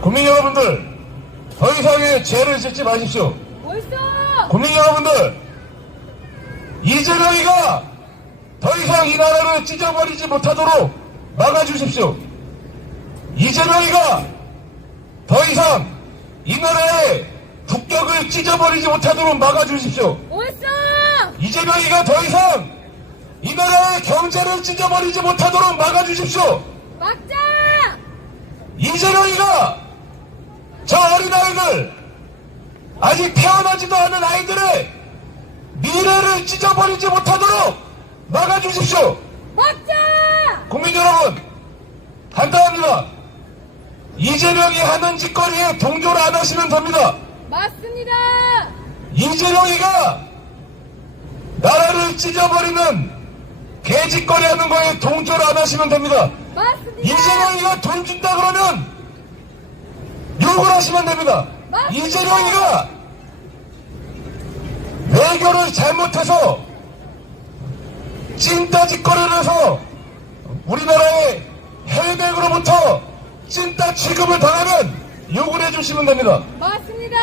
국민 여러분들, 더 이상의 죄를 짓지 마십시오. 국민 여러분들, 이재명이가 더 이상 이 나라를 찢어버리지 못하도록 막아주십시오. 이재명이가 더 이상 이 나라의 국격을 찢어버리지 못하도록 막아주십시오. 이재명이가 더 이상 이 나라의 경제를 찢어버리지 못하도록 막아주십시오. 막자 이재명이가 저 어린 아이들 아직 태어나지도 않은 아이들의 미래를 찢어버리지 못하도록 막아주십시오. 막자 국민 여러분 간단합니다. 이재명이 하는 짓거리에 동조를 안 하시면 됩니다. 맞습니다 이재명이가 나라를 찢어버리는 개짓거리 하는 거에 동조를 안 하시면 됩니다. 맞습니다 이재명이가 돈 준다 그러면 하시면 됩니다. 이재명이가 외교를 잘못해서 찐따짓거리를 해서 우리나라의 해외백으로부터 찐따 취급을 당하면 욕을 해주시면 됩니다. 맞습니다